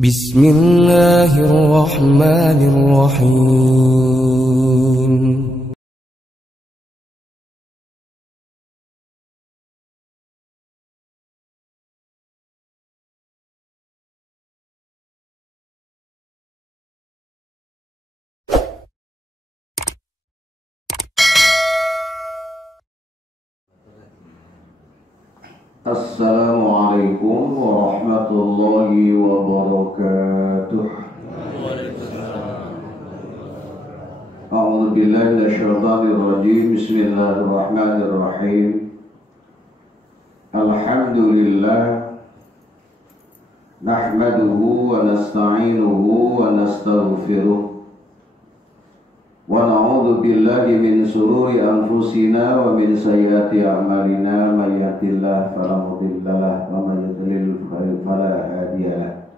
Bismillahirrahmanirrahim. Assalamualaikum warahmatullahi wabarakatuh. A'udzu billahi minasyaitonir rajim. Bismillahirrahmanirrahim. Alhamdulillah nahmaduhu wa nasta'inuhu wa nastaghfiruh. Wa na'udzu billahi min shururi anfusina wa min sayyiati a'malina may yahdihillahu fala mudilla lahu wa may yudlil fala hadiya lahu.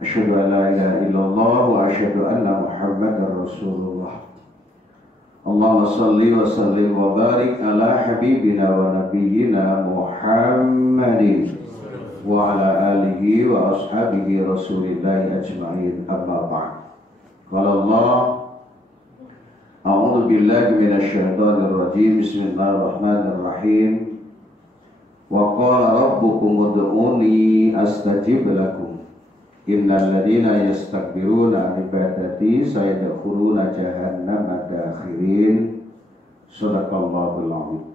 Asyhadu an la ilaha illallah wa asyhadu anna Muhammadar Rasulullah. Allahumma shalli wa sallim wa barik ala habibina wa nabiyyina Muhammadin wa ala alihi wa ashabihi Rasulillahi ajma'in. Amma ba'd. Qala Allah A'udzu billahi minasyaitonir rajim. Bismillahirrahmanirrahim. Wa qala rabbukum ud'uni astajib lakum. Innal ladzina yastakbiruna an ibadati sayadkhuluna jahannama dakhirin. Shadaqallahul adzim.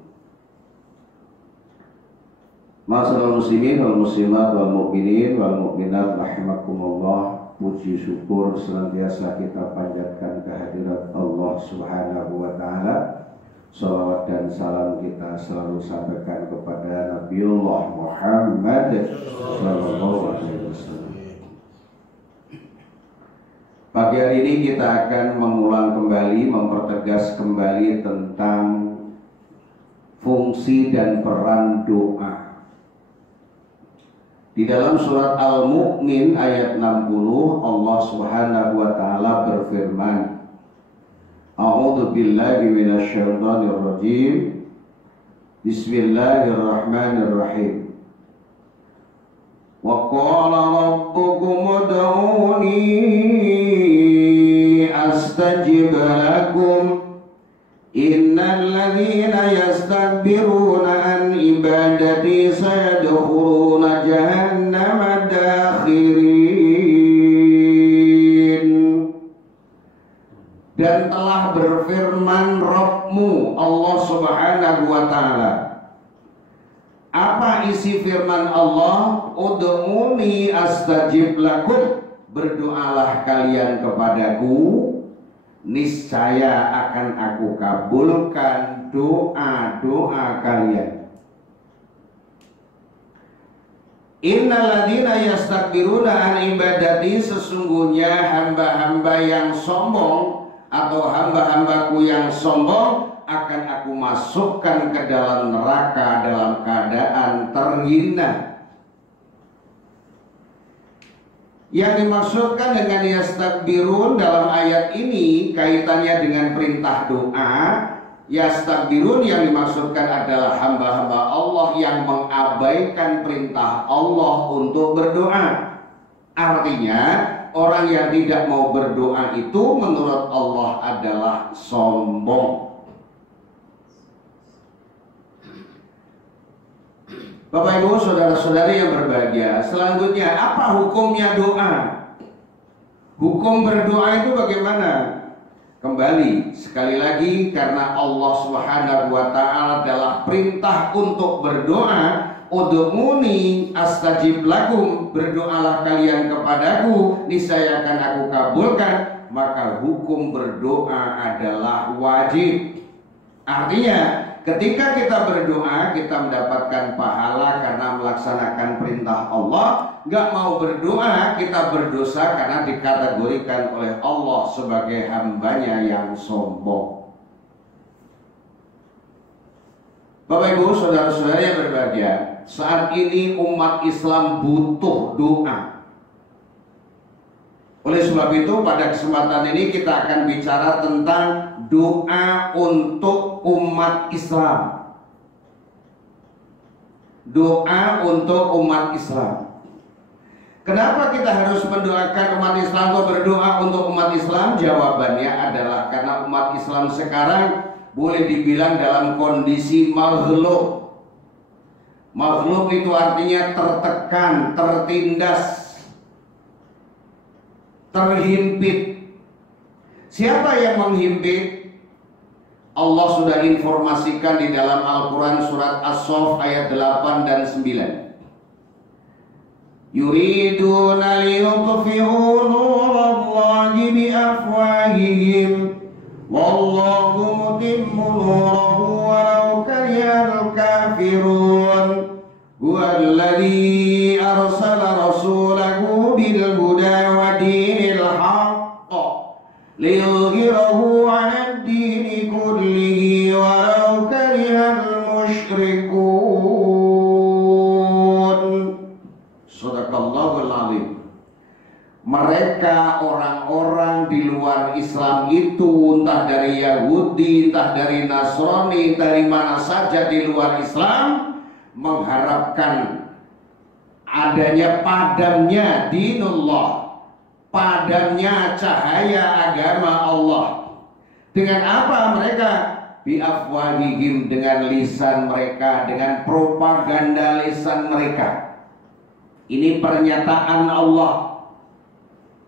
Ma'asyiral muslimin wal muslimat wal mu'minin wal mu'minat rahimakumullah. Puji syukur senantiasa kita panjatkan kehadirat Allah Subhanahu wa Ta'ala. Salawat dan salam kita selalu sampaikan kepada Nabiullah Muhammad sallallahu alaihi wasallam. Pagi hari ini kita akan mengulang kembali, mempertegas kembali tentang fungsi dan peran doa. Di dalam surat Al-Mu'min ayat 60 Allah Subhanahu wa Ta'ala berfirman, A'udzu billahi minasyaitonir rajim. Bismillahirrahmanirrahim. Wa qala rabbukum ud'uni astajib lakum. Innal ladzina yastakbiruna an ibadati sayadkhuluna jahannama dakhirin. Dan telah berfirman Rabbmu Allah Subhanahu wa Ta'ala. Apa isi firman Allah? Ud'uni astajib lakum. Berdoalah kalian kepadaku, niscaya akan aku kabulkan doa-doa kalian. Innal ladzina yastakbiruna an ibadati, sesungguhnya hamba-hamba yang sombong atau hamba-hambaku yang sombong akan aku masukkan ke dalam neraka dalam keadaan terhina. Yang dimaksudkan dengan yastakbirun dalam ayat ini kaitannya dengan perintah doa. Yastakbirun yang dimaksudkan adalah hamba-hamba Allah yang mengabaikan perintah Allah untuk berdoa. Artinya orang yang tidak mau berdoa itu menurut Allah adalah sombong. Bapak Ibu saudara-saudari yang berbahagia, selanjutnya apa hukumnya doa? Hukum berdoa itu bagaimana? Kembali sekali lagi, karena Allah Subhanahu wa Ta'ala adalah perintah untuk berdoa. Ud'uni astajib lakum, berdoalah kalian kepadaku, niscaya akan aku kabulkan. Maka hukum berdoa adalah wajib. Artinya ketika kita berdoa, kita mendapatkan pahala karena melaksanakan perintah Allah. Gak mau berdoa, kita berdosa karena dikategorikan oleh Allah sebagai hambanya yang sombong. Bapak Ibu saudara-saudara yang berbahagia, saat ini umat Islam butuh doa. Oleh sebab itu pada kesempatan ini kita akan bicara tentang doa untuk umat Islam. Doa untuk umat Islam. Kenapa kita harus mendoakan umat Islam atau berdoa untuk umat Islam? Jawabannya adalah karena umat Islam sekarang boleh dibilang dalam kondisi maghlub. Maghlub itu artinya tertekan, tertindas, terhimpit. Siapa yang menghimpit? Allah sudah informasikan di dalam Al-Quran surat As-Saff ayat 8 dan 9. Yuriduna liyutfi'u nurallahi biafwahihim wallahu mutimmu nurahu walau karihal kafirun huwallazi arsala rasulahu bil huda wa dinil haqq liyudhhirahu 'alad dini kullihi walau karihal musyrikun. Sadaqallahul azim. Mereka orang-orang di luar Islam itu, entah dari Yahudi, entah dari Nasrani, dari mana saja di luar Islam, mengharapkan adanya padamnya dinullah, padamnya cahaya agama Allah. Dengan apa mereka? Biafwahihim, dengan lisan mereka, dengan propaganda lisan mereka. Ini pernyataan Allah,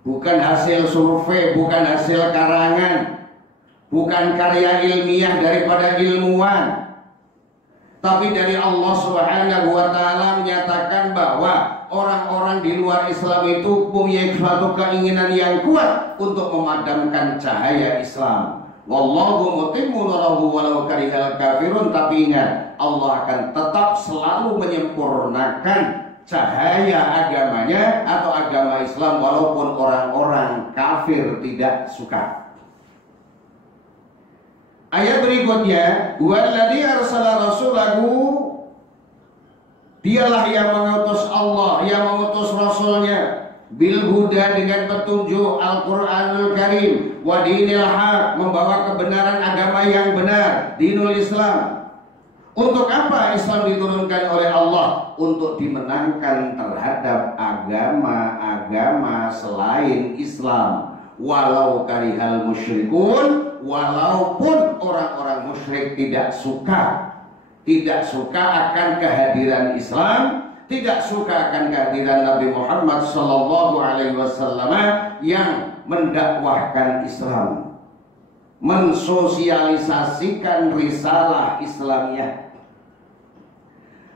bukan hasil survei, bukan hasil karangan, bukan karya ilmiah daripada ilmuwan, tapi dari Allah Subhanahu wa Ta'ala menyatakan bahwa orang-orang di luar Islam itu punya suatu keinginan yang kuat untuk memadamkan cahaya Islam. Wallahu mutimmu nurahu walau karihal kafirun. Tapi ingat, Allah akan tetap selalu menyempurnakan cahaya agamanya atau agama Islam walaupun orang-orang kafir tidak suka. Ayat berikutnya, huwallazi arsala rasulahu, dialah yang mengutus Allah, yang mengutus rasulnya, bil huda, dengan petunjuk Al-Qur'anul Karim, wa dinil haq, membawa kebenaran agama yang benar, dinul Islam. Untuk apa Islam diturunkan oleh Allah? Untuk dimenangkan terhadap agama-agama selain Islam. Walau karihal musyrikun, walaupun orang-orang musyrik tidak suka akan kehadiran Islam, tidak suka akan kehadiran Nabi Muhammad SAW yang mendakwahkan Islam, mensosialisasikan risalah Islamiyah.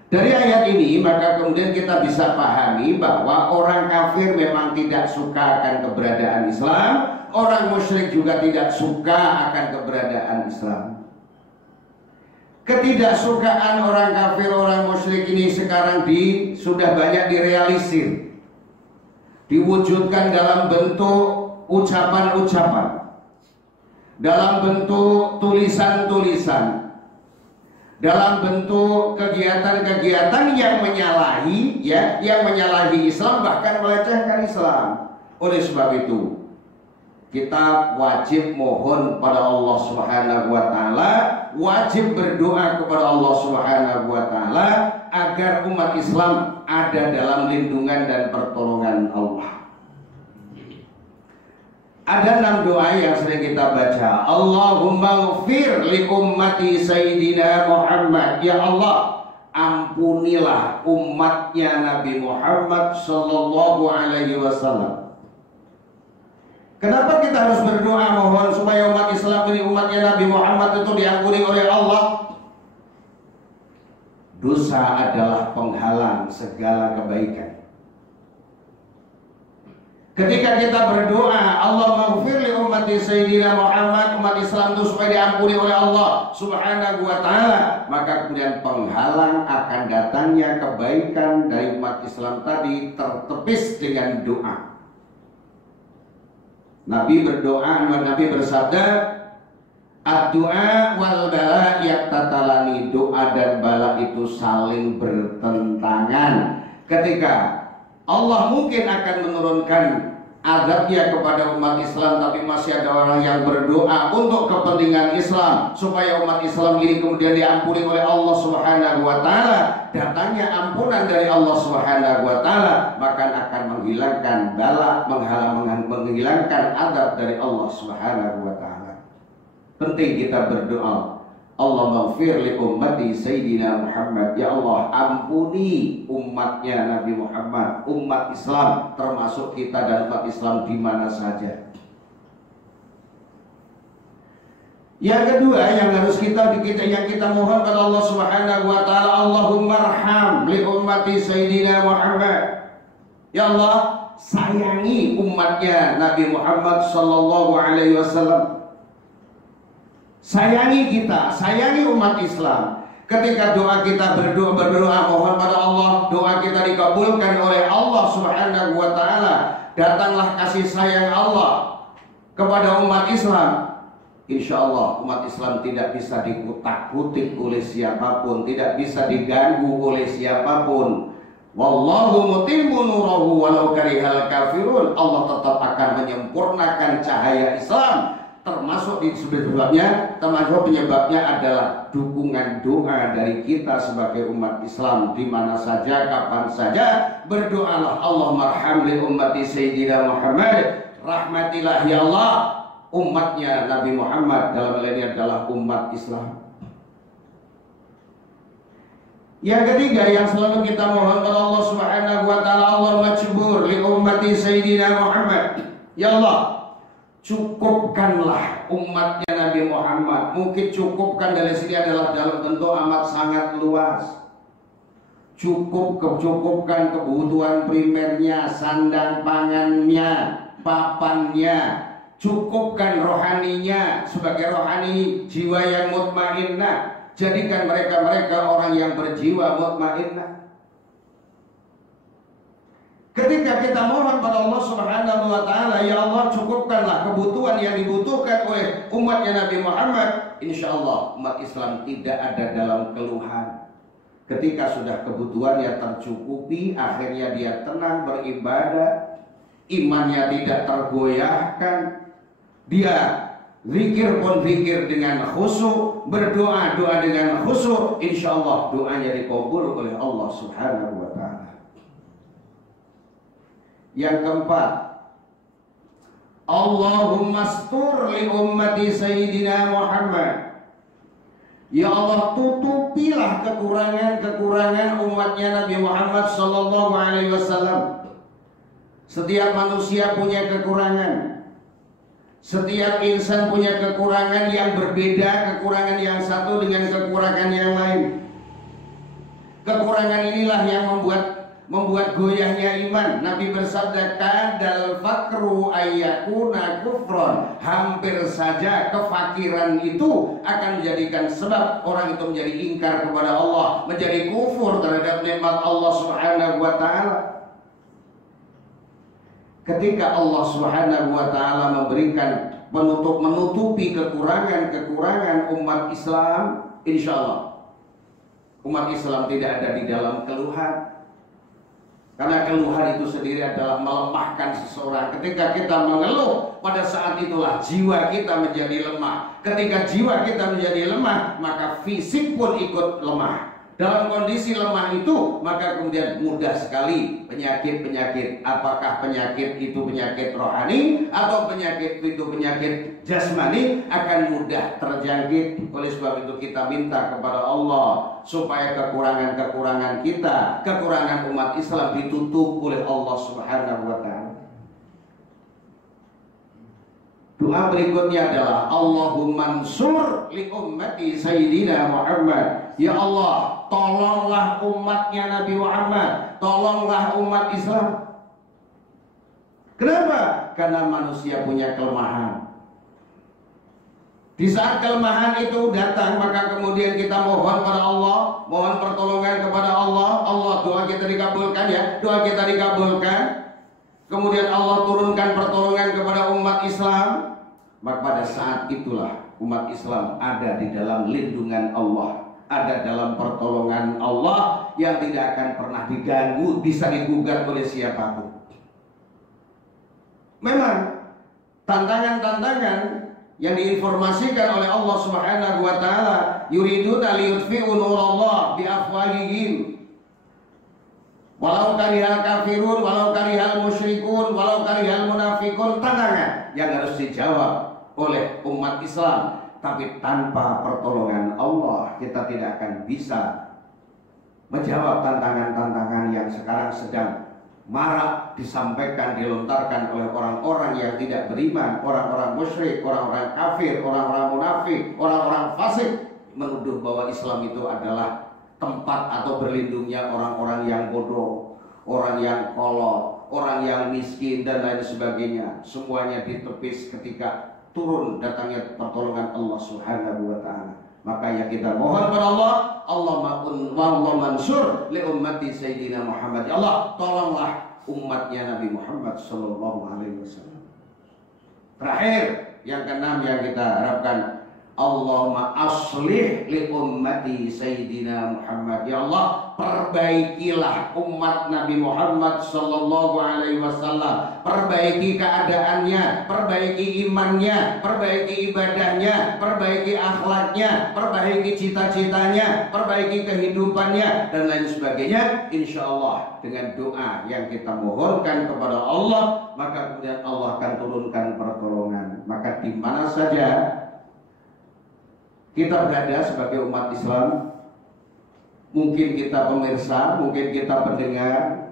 Dari ayat ini maka kemudian kita bisa pahami bahwa orang kafir memang tidak suka akan keberadaan Islam, orang musyrik juga tidak suka akan keberadaan Islam. Ketidaksukaan orang kafir, orang musyrik ini sekarang sudah banyak direalisir, diwujudkan dalam bentuk ucapan-ucapan, dalam bentuk tulisan-tulisan, dalam bentuk kegiatan-kegiatan yang menyalahi, yang menyalahi Islam, bahkan melecehkan Islam. Oleh sebab itu, kita wajib mohon pada Allah Subhanahu wa Ta'ala, wajib berdoa kepada Allah Subhanahu wa Ta'ala agar umat Islam ada dalam lindungan dan pertolongan Allah. Ada 6 doa yang sering kita baca. Allahumma ghfir li ummati Sayyidina Muhammad. Ya Allah, ampunilah umatnya Nabi Muhammad sallallahu alaihi wasallam. Kenapa kita harus berdoa mohon supaya umat Islam ini, umatnya Nabi Muhammad itu diampuni oleh Allah? Dosa adalah penghalang segala kebaikan. Ketika kita berdoa, Allah maghfir li ummati Sayyidina Muhammad, umat Islam itu supaya diampuni oleh Allah Subhanahu wa Ta'ala, maka kemudian penghalang akan datangnya kebaikan dari umat Islam tadi tertepis dengan doa. Nabi berdoa, Nabi bersabda, ad-du'a wal bala yaktatalani, doa dan bala itu saling bertentangan. Ketika Allah mungkin akan menurunkan adabnya kepada umat Islam, tapi masih ada orang yang berdoa untuk kepentingan Islam supaya umat Islam ini kemudian diampuni oleh Allah Subhanahu wa taala. Datangnya ampunan dari Allah Subhanahu wa taala maka akan menghilangkan bala, menghilangkan adab dari Allah Subhanahu wa taala. Penting kita berdoa, Allah maghfir li ummati Sayyidina Muhammad. Ya Allah, ampuni umatnya Nabi Muhammad, umat Islam, termasuk kita dan umat Islam di mana saja. Yang kedua yang harus kita mohon kepada Allah Subhanahu wa taala, Allahumma arham li ummati Sayyidina Muhammad. Ya Allah, sayangi umatnya Nabi Muhammad sallallahu alaihi wasallam. Sayangi kita, sayangi umat Islam. Ketika doa kita berdoa mohon pada Allah, doa kita dikabulkan oleh Allah Subhanahu wa taala. Datanglah kasih sayang Allah kepada umat Islam. Insya Allah umat Islam tidak bisa dikutak-kutik oleh siapapun, tidak bisa diganggu oleh siapapun. Wallahu mutimmu nurahu walau karihal kafirun. Allah tetap akan menyempurnakan cahaya Islam. Termasuk penyebabnya adalah dukungan doa dari kita sebagai umat Islam di mana saja, kapan saja. Berdoalah, Allahumma arham li ummati Sayyidina Muhammad. Rahmatilah ya Allah umatnya Nabi Muhammad, dalam hal ini adalah umat Islam. Yang ketiga yang selalu kita mohon kepada Allah Subhanahu wa taala, Allah majbur li ummati Sayyidina Muhammad. Ya Allah, cukupkanlah umatnya Nabi Muhammad. Mungkin cukupkan dari sini adalah dalam bentuk amat sangat luas. Cukupkan kebutuhan primernya, sandang pangannya, papannya. Cukupkan rohaninya sebagai rohani jiwa yang mutmainnah. Jadikan mereka orang yang berjiwa mutmainnah. Ketika kita mohon pada Allah Subhanahu wa taala, ya Allah cukupkanlah kebutuhan yang dibutuhkan oleh umatnya Nabi Muhammad, insya Allah umat Islam tidak ada dalam keluhan. Ketika sudah kebutuhannya tercukupi, akhirnya dia tenang beribadah, imannya tidak tergoyahkan, dia zikir pun zikir dengan khusyuk, berdoa dengan khusyuk, insya Allah doanya dikabul oleh Allah Subhanahu wa taala. Yang keempat, Allahumma astur li ummati Sayyidina Muhammad. Ya Allah, tutupilah kekurangan umatnya Nabi Muhammad sallallahu alaihi wasallam. Setiap manusia punya kekurangan. Setiap insan punya kekurangan yang berbeda, kekurangan yang satu dengan kekurangan yang lain. Kekurangan inilah yang membuat goyahnya iman. Nabi bersabda, kadal fakru ayyakuna kufron. Hampir saja kefakiran itu akan menjadikan sebab orang itu menjadi ingkar kepada Allah, menjadi kufur terhadap nikmat Allah Subhanahu wa taala. Ketika Allah Subhanahu wa taala memberikan menutupi kekurangan umat Islam, insya Allah umat Islam tidak ada di dalam keluhan. Karena keluhan itu sendiri adalah melemahkan seseorang. Ketika kita mengeluh, pada saat itulah jiwa kita menjadi lemah. Ketika jiwa kita menjadi lemah, maka fisik pun ikut lemah. Dalam kondisi lemah itu, maka kemudian mudah sekali penyakit-penyakit. Apakah penyakit itu penyakit rohani atau penyakit itu penyakit jasmani, akan mudah terjangkit. Oleh sebab itu kita minta kepada Allah supaya kekurangan-kekurangan kita, kekurangan umat Islam ditutup oleh Allah Subhanahu wa taala. Doa berikutnya adalah Allahumma ansur li ummati Sayyidina Muhammad. Ya Allah, tolonglah umatnya Nabi Muhammad, tolonglah umat Islam. Kenapa? Karena manusia punya kelemahan. Di saat kelemahan itu datang, maka kemudian kita mohon kepada Allah, mohon pertolongan kepada Allah. Allah, doa kita dikabulkan ya, doa kita dikabulkan. Kemudian Allah turunkan pertolongan kepada umat Islam. Maka pada saat itulah umat Islam ada di dalam lindungan Allah, ada dalam pertolongan Allah yang tidak akan pernah diganggu, bisa digugat oleh siapapun. Memang tantangan-tantangan yang diinformasikan oleh Allah Subhanahu wa taala, yuriduna liyutfi'u nurallah biafwahihim walau karihal kafirun walau karihal musyrikun walau karihal munafikun. Tantangan yang harus dijawab oleh umat Islam, tapi tanpa pertolongan Allah kita tidak akan bisa menjawab tantangan-tantangan yang sekarang sedang marak disampaikan, dilontarkan oleh orang-orang yang tidak beriman, orang-orang musyrik, orang-orang kafir, orang-orang munafik, orang-orang fasik, menuduh bahwa Islam itu adalah tempat atau berlindungnya orang-orang yang bodoh, orang yang kolot, orang yang miskin dan lain sebagainya. Semuanya ditepis ketika turun datangnya pertolongan Allah Subhanahu wa taala. Makanya kita mohon kepada Allah, Allah mansur li ummati Sayyidina Muhammad. Ya Allah, tolonglah umatnya Nabi Muhammad sallallahu alaihi wasallam. Terakhir, yang keenam yang kita harapkan, Allahumma aslih li ummati Sayyidina Muhammad. Ya Allah, perbaikilah umat Nabi Muhammad sallallahu alaihi wasallam. Perbaiki keadaannya, perbaiki imannya, perbaiki ibadahnya, perbaiki akhlaknya, perbaiki cita-citanya, perbaiki kehidupannya dan lain sebagainya. Insya Allah dengan doa yang kita mohonkan kepada Allah, maka kemudian Allah akan turunkan pertolongan. Maka di mana saja kita berada sebagai umat Islam, mungkin kita pemirsa, mungkin kita pendengar,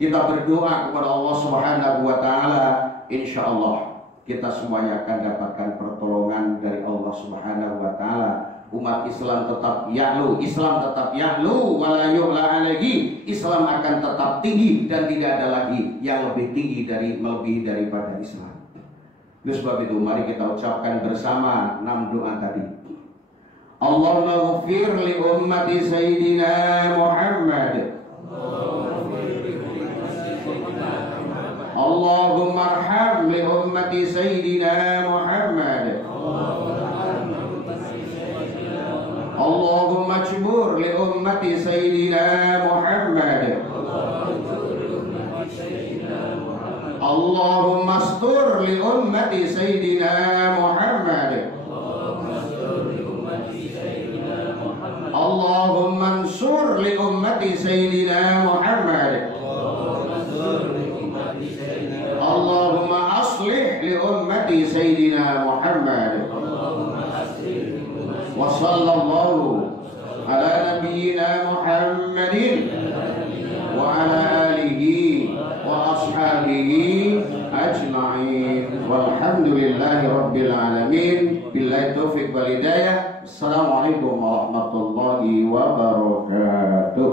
kita berdoa kepada Allah Subhanahu wa taala, insya Allah kita semuanya akan dapatkan pertolongan dari Allah Subhanahu wa taala. Umat Islam tetap ya'lu, Islam tetap ya'lu wala yu'la alaihi. Islam akan tetap tinggi dan tidak ada lagi yang lebih tinggi melebihi daripada Islam. Oleh sebab itu mari kita ucapkan bersama 6 doa tadi. Allahumma ghfir li ummati Sayyidina Muhammad. Allahumma arham li ummati Sayyidina Muhammad. Allahumma ajbur li ummati Sayyidina Muhammad. Allahumma astur li ummati Sayyidina Muhammad. Allahumma ansur li ummati Sayyidina Muhammad. Allahumma aslih li ummati Sayyidina Muhammad. Wa sallallahu ala nabiyyina Muhammadin wa ala alihi wa ashabihi ajma'in. Walhamdulillahi rabbil alamin. Billahi taufiq wal hidayah. Assalamualaikum warahmatullahi wabarakatuh.